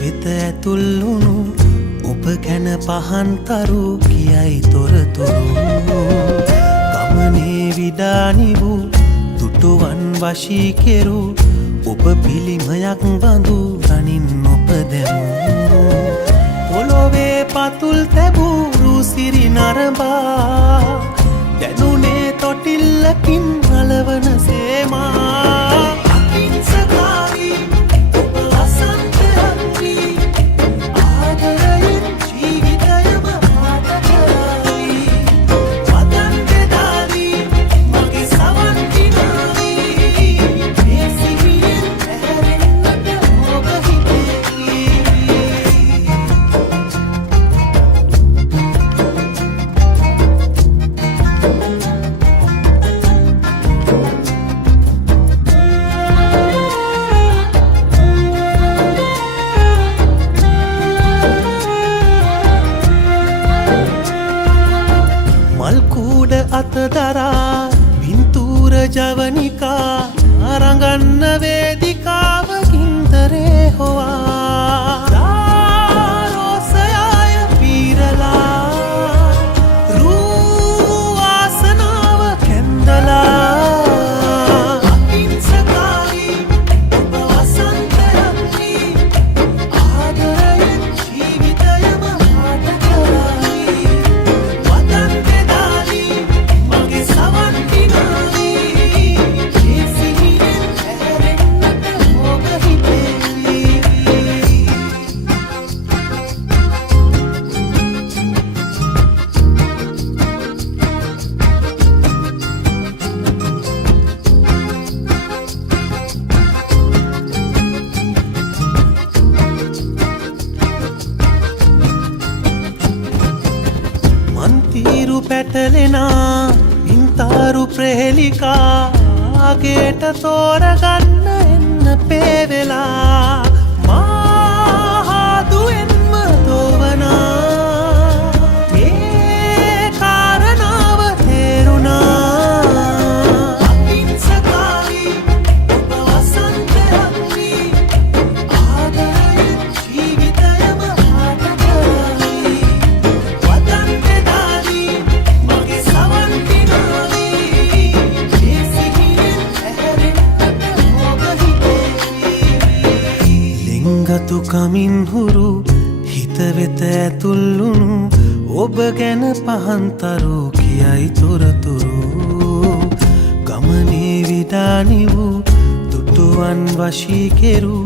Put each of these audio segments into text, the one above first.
වෙත ඇතුල් වුණු ඔබ ගැන පහන්තරු කියයි තොරතුරු ගමනේ විඩානි වූ දුටුවන් වශී කෙරු ඔබ පිළිමයක් බඳු රනින් ඔබ දැමූ පොළොවේ පතුල් තැබූ රුසිරි නරඹා දැනුනේ තොටිල්ලකින් අලවන සේමා අතදරා පින්තූර ජවනිකා අරඟන්න වේදිකාව ගින්දරේ හොවා රෝසයාය පීරලා රූ වාසනාව කැන්දලා අහිංසකාරී ඔබ වසන්තයන්හි ආදරයෙන් ජීවිතයම ආට කරයි වදන් දෙදාලී මන්තිරු පැටලෙනා වින්තාරු ප්‍රහෙලිකා ආගේට තෝරගන්න එන්න පේවෙලා මාහාදුවෙන්ම දෝවනා මේ කාරණාව තේරුණා අහිංසකාරී ඔබ වසන්තයන්හි ආදරයෙන් ජීවිතයම ආට කරයි වදන් දෙදාලී මගේ සවන් දිනාවී lengathu kamin huru hitha vetha athul වුණු ඔබ ගැන පහන්තරු කියයි තොරතුරු ගමනේ විඩානි වූ දුටුවන් වශී කෙරු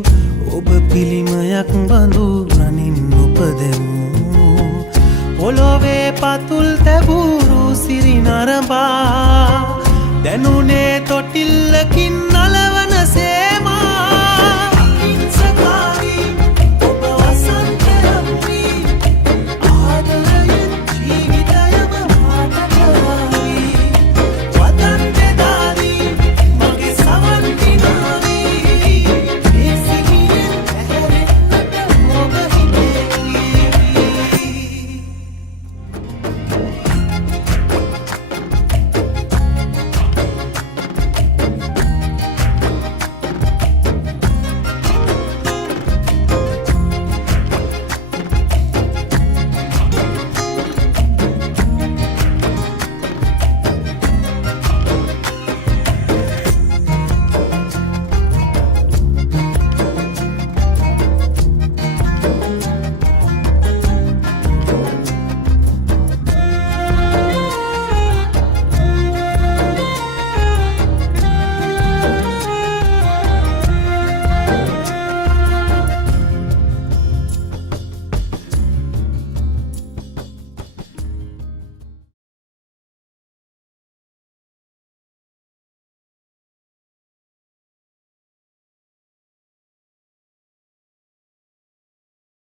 ඔබ පිළිමයක් බඳු රනින් ඔබ දැමූ පොළොවේ පතුල් තැබූ රුසිරි නරඹා දැනුනේ තොටිල්ලකින්